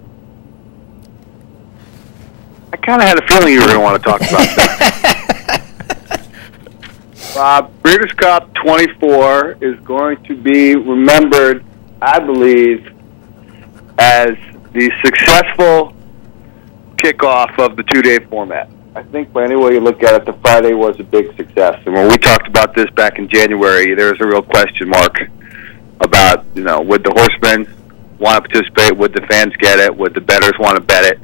I kind of had a feeling you were going to want to talk about that. Breeders' Cup 24 is going to be remembered, I believe, as the successful kickoff of the two-day format. I think by any way you look at it, the Friday was a big success. And when we talked about this back in January, there was a real question mark about, would the horsemen want to participate? Would the fans get it? Would the bettors want to bet it?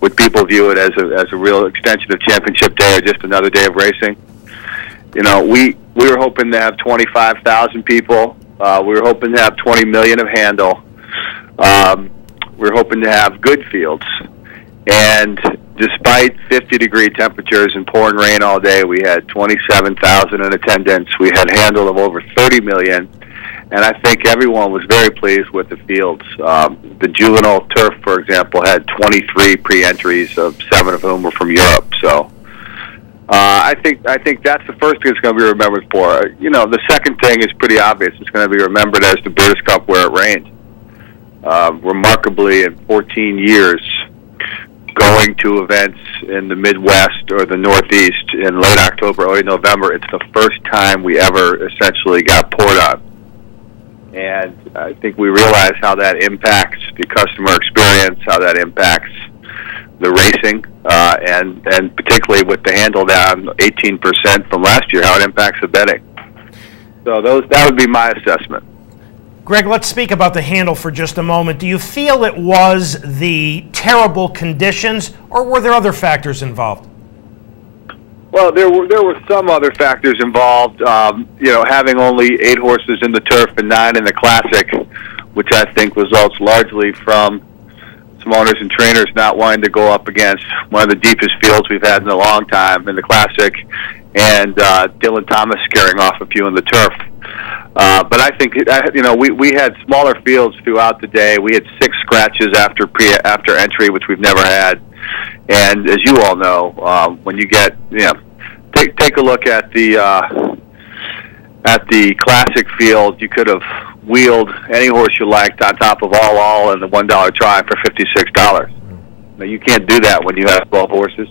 Would people view it as a real extension of Championship Day or just another day of racing? We were hoping to have 25,000 people. We were hoping to have 20 million of handle. We were hoping to have good fields. And despite 50-degree temperatures and pouring rain all day, we had 27,000 in attendance. We had handle of over 30 million. And I think everyone was very pleased with the fields. The juvenile turf, for example, had 23 pre-entries, 7 of whom were from Europe. So I think that's the first thing it's going to be remembered for. The second thing is pretty obvious. It's going to be remembered as the Breeders' Cup where it rained. Remarkably, in 14 years, going to events in the Midwest or the Northeast in late October, early November, it's the first time we ever essentially got poured on. And I think we realize how that impacts the customer experience, how that impacts the racing, and particularly with the handle down 18% from last year, how it impacts the betting. So that would be my assessment. Greg, let's speak about the handle for just a moment. Do you feel it was the terrible conditions, or were there other factors involved? Well, there were some other factors involved. Having only 8 horses in the turf and 9 in the Classic, which I think results largely from some owners and trainers not wanting to go up against one of the deepest fields we've had in a long time in the Classic, and Dylan Thomas scaring off a few in the turf. But I think we had smaller fields throughout the day. We had 6 scratches after entry, which we've never had. And as you all know, when you get take a look at the Classic field, you could have wheeled any horse you liked on top of all and the $1 try for $56. Now you can't do that when you have 12 horses.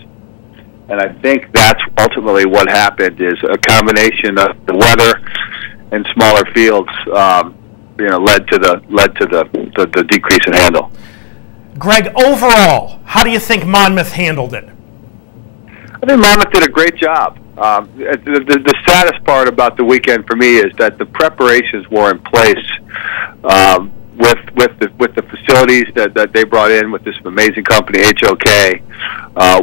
And I think that's ultimately what happened, is a combination of the weather and smaller fields, led to the decrease in handle. Greg, overall, how do you think Monmouth handled it? I think Monmouth did a great job. The saddest part about the weekend for me is that the preparations were in place with the facilities that they brought in with this amazing company, HOK,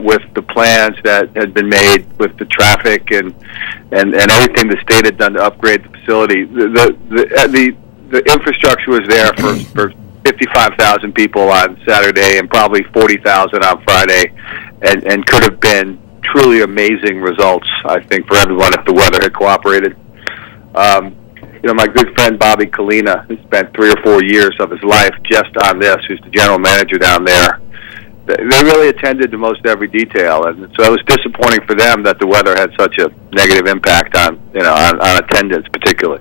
with the plans that had been made with the traffic and everything the state had done to upgrade the facility. The infrastructure was there for 55,000 people on Saturday and probably 40,000 on Friday, and could have been truly amazing results, I think, for everyone if the weather had cooperated. My good friend Bobby Kalina, who spent 3 or 4 years of his life just on this, who's the general manager down there, they really attended to most every detail, and so it was disappointing for them that the weather had such a negative impact on attendance particularly.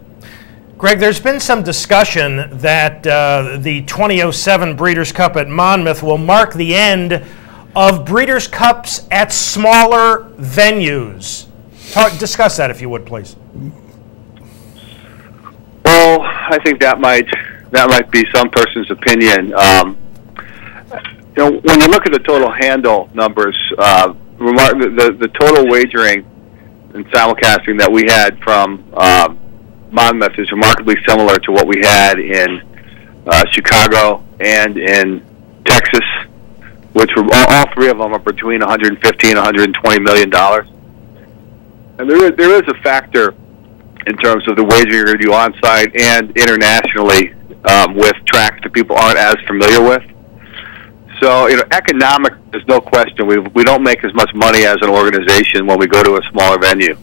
Greg, there's been some discussion that the 2007 Breeders' Cup at Monmouth will mark the end of Breeders' Cups at smaller venues. Discuss that, if you would, please. Well, I think that might be some person's opinion. When you look at the total handle numbers, the total wagering and simulcasting that we had from Monmouth is remarkably similar to what we had in Chicago and in Texas, which were all three of them are between 150 and 120 million dollars. And there is a factor in terms of the wagering you're going to do on site and internationally with tracks that people aren't as familiar with. So, economic, there's no question. We don't make as much money as an organization when we go to a smaller venue.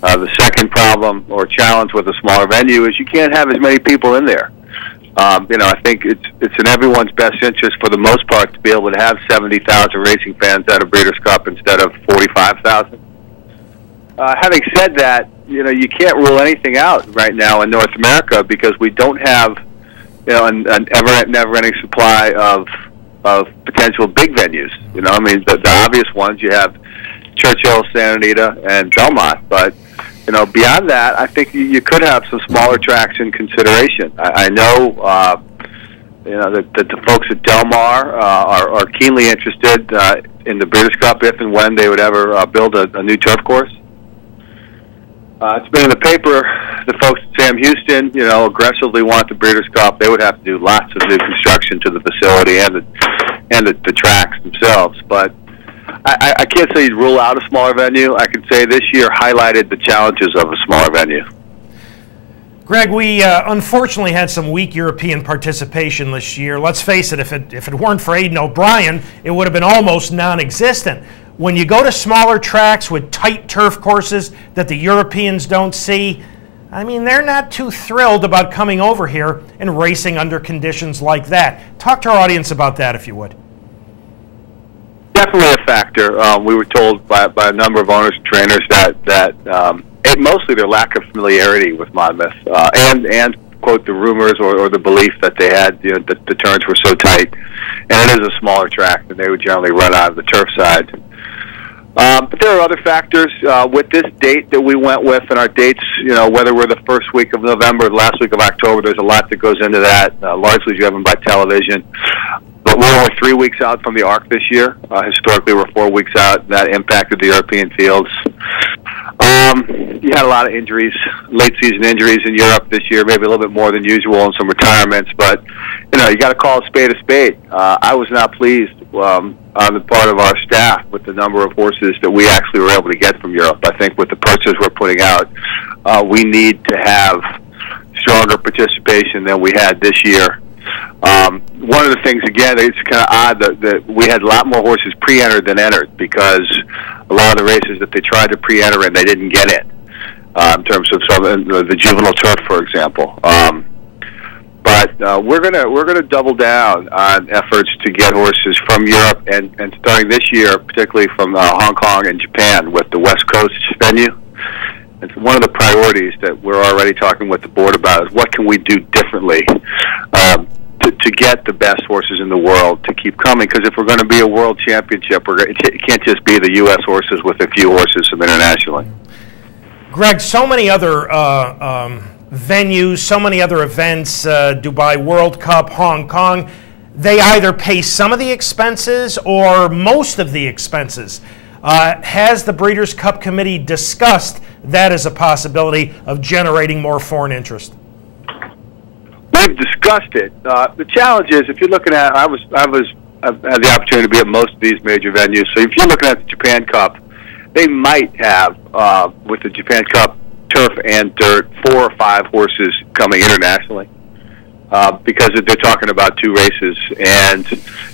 The second problem or challenge with a smaller venue is you can't have as many people in there. I think it's in everyone's best interest for the most part to be able to have 70,000 racing fans at a Breeders' Cup instead of 45,000. Having said that, you can't rule anything out right now in North America because we don't have, an never-ending supply of potential big venues. The obvious ones, you have Churchill, Santa Anita, and Belmont. But, beyond that, I think you could have some smaller tracks in consideration. I know, that the folks at Del Mar are keenly interested in the Breeders' Cup if and when they would ever build a new turf course. It's been in the paper. The folks at Sam Houston, aggressively want the Breeders' Cup. They would have to do lots of new construction to the facility and the tracks themselves. But I can't say you'd rule out a smaller venue. I can say this year highlighted the challenges of a smaller venue. Greg, we unfortunately had some weak European participation this year. Let's face it, if it weren't for Aidan O'Brien, it would have been almost non-existent. When you go to smaller tracks with tight turf courses that the Europeans don't see, they're not too thrilled about coming over here and racing under conditions like that. Talk to our audience about that, if you would. Definitely a factor. We were told by a number of owners and trainers that mostly their lack of familiarity with Monmouth and quote the rumors or the belief that they had that the turns were so tight, and it is a smaller track and they would generally run out of the turf side. But there are other factors with this date that we went with, and our dates, whether we're the first week of November or the last week of October, there's a lot that goes into that, largely driven by television. But we're only 3 weeks out from the ARC this year. Historically, we're 4 weeks out. That impacted the European fields. You had a lot of injuries, late-season injuries in Europe this year, maybe a little bit more than usual, and some retirements. But, you got to call a spade a spade. I was not pleased on the part of our staff with the number of horses that we actually were able to get from Europe. I think with the purchases we're putting out, we need to have stronger participation than we had this year. One of the things, again, it's kind of odd that we had a lot more horses pre-entered than entered because a lot of the races that they tried to pre-enter in, they didn't get in terms of some of the juvenile turf, for example. But we're gonna double down on efforts to get horses from Europe and starting this year, particularly from Hong Kong and Japan with the West Coast venue. It's one of the priorities that we're already talking with the board about is what can we do differently to get the best horses in the world to keep coming. Because if we're going to be a world championship, it can't just be the U.S. horses with a few horses from internationally. Greg, so many other venues, so many other events, Dubai World Cup, Hong Kong, they either pay some of the expenses or most of the expenses. Has the Breeders' Cup Committee discussed that as a possibility of generating more foreign interest? We've discussed it. The challenge is, if you're looking at, I've had the opportunity to be at most of these major venues. So if you're looking at the Japan Cup, they might have with the Japan Cup turf and dirt 4 or 5 horses coming internationally because they're talking about 2 races, and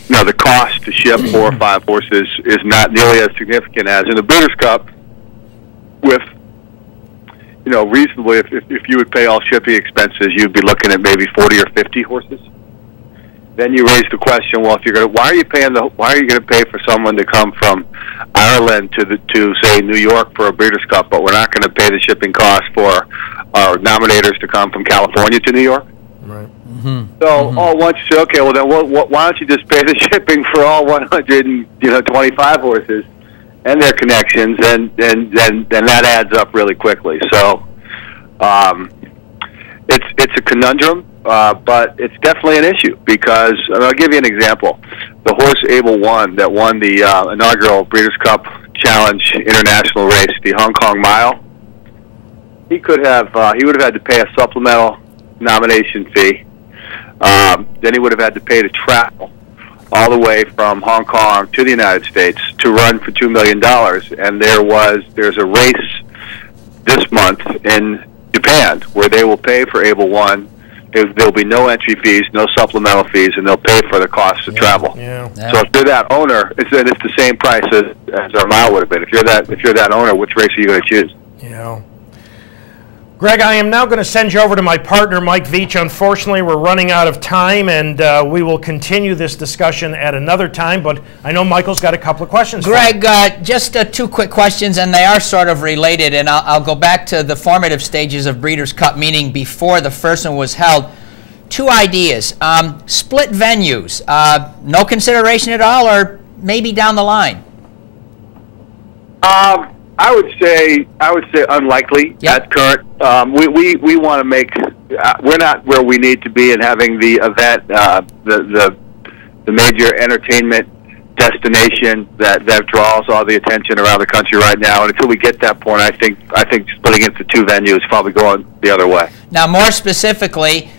the cost to ship 4 or 5 horses is not nearly as significant as in the Breeders' Cup with. Reasonably, if you would pay all shipping expenses, you'd be looking at maybe 40 or 50 horses. Then you raise the question: well, if why are you going to pay for someone to come from Ireland to say New York for a Breeders' Cup, but we're not going to pay the shipping costs for our nominators to come from California to New York? Right. Mm-hmm. So, once you say, okay, well then, why don't you just pay the shipping for all 125 horses? And their connections, and then that adds up really quickly. So it's a conundrum, but it's definitely an issue because I'll give you an example. The horse Able One that won the inaugural Breeders' Cup Challenge International race, the Hong Kong Mile, he would have had to pay a supplemental nomination fee. Then he would have had to pay to travel all the way from Hong Kong to the United States to run for $2 million. And there's a race this month in Japan where they will pay for Able One. There'll be no entry fees, no supplemental fees, and they'll pay for the cost of travel. Yeah. So if you're that owner, it's the same price as our mile would have been. If you're that owner, which race are you going to choose? Yeah. Greg, I am now going to send you over to my partner, Mike VIETCH. Unfortunately, we're running out of time, and we will continue this discussion at another time, but I know Michael's got a couple of questions. Greg, just two quick questions, and they are sort of related, and I'll go back to the formative stages of Breeders' Cup, meaning before the first one was held. Two ideas. Split venues, no consideration at all, or maybe down the line? I would say unlikely at current. We want to make. We're not where we need to be in having the event, the major entertainment destination that draws all the attention around the country right now. And until we get that point, I think splitting into two venues is probably going the other way. Now, more specifically,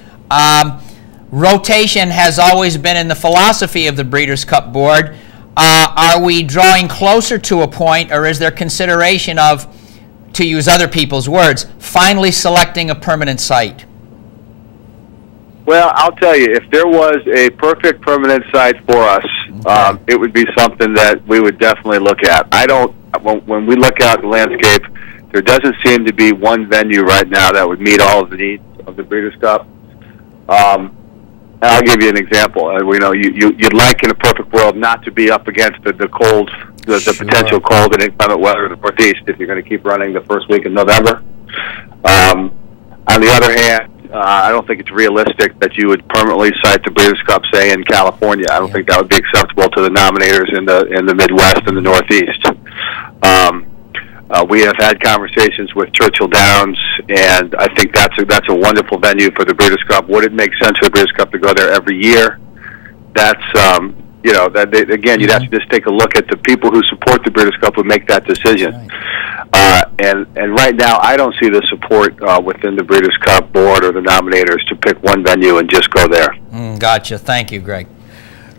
rotation has always been in the philosophy of the Breeders' Cup Board. Are we drawing closer to a point, or is there consideration of, to use other people's words, finally selecting a permanent site? Well, I'll tell you, if there was a perfect permanent site for us, it would be something that we would definitely look at. When we look out the landscape, there doesn't seem to be one venue right now that would meet all of the needs of the Breeders' Cup. I'll give you an example. You'd like in a perfect world not to be up against the cold, the potential cold and inclement weather in the Northeast if you're going to keep running the first week in November. On the other hand, I don't think it's realistic that you would permanently site the Breeders' Cup, say, in California. I don't think that would be acceptable to the nominators in the Midwest and the Northeast. We have had conversations with Churchill Downs, and I think that's a wonderful venue for the Breeders' Cup. Would it make sense for the Breeders' Cup to go there every year? That's again, you'd have to just take a look at the people who support the Breeders' Cup would make that decision. And right now, I don't see the support within the Breeders' Cup board or the nominators to pick one venue and just go there. Gotcha. Thank you, Greg.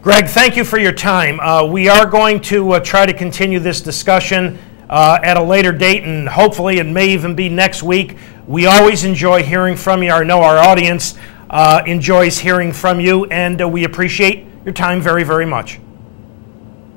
Greg, thank you for your time. We are going to try to continue this discussion at a later date, and hopefully it may even be next week. We always enjoy hearing from you. I know our audience enjoys hearing from you, and we appreciate your time very, very much.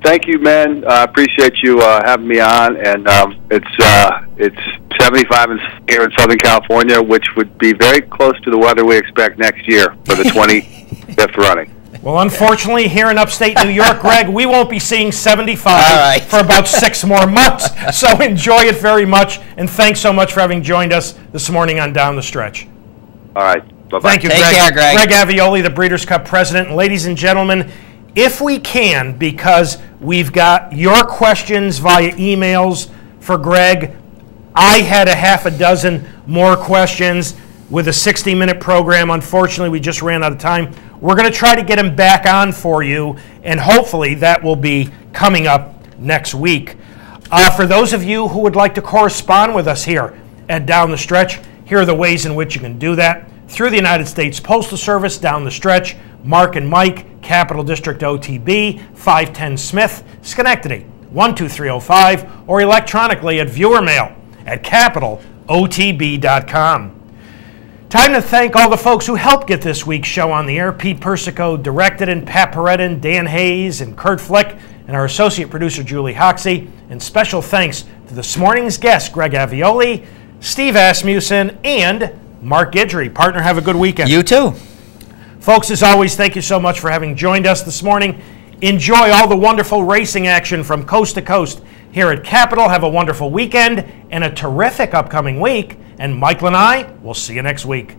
Thank you, man. I appreciate you having me on, and it's 75 here in Southern California, which would be very close to the weather we expect next year for the 25th running. Well, unfortunately, here in upstate New York, Greg, we won't be seeing 75 for about 6 more months. So enjoy it very much, and thanks so much for having joined us this morning on Down the Stretch. All right. Bye-bye. Thank you, Take Greg. care, Greg. Greg Alveoli, the Breeders' Cup president. And ladies and gentlemen, if we can, because we've got your questions via emails for Greg, I had a half a dozen more questions with a 60-minute program. Unfortunately, we just ran out of time. We're going to try to get him back on for you, and hopefully that will be coming up next week. For those of you who would like to correspond with us here at Down the Stretch, here are the ways in which you can do that. Through the United States Postal Service, Down the Stretch, Mark and Mike, Capital District OTB, 510 Smith, Schenectady, 12305, or electronically at viewermail at capitalotb.com. Time to thank all the folks who helped get this week's show on the air. Pete Persico directed it, Pat Peretin, Dan Hayes, and Kurt Flick, and our associate producer, Julie Hoxie. And special thanks to this morning's guests, Greg Alveoli, Steve Asmussen, and Mark Guidry. Partner, have a good weekend. You too. Folks, as always, thank you so much for having joined us this morning. Enjoy all the wonderful racing action from coast to coast here at Capital. Have a wonderful weekend and a terrific upcoming week. And Michael and I will see you next week.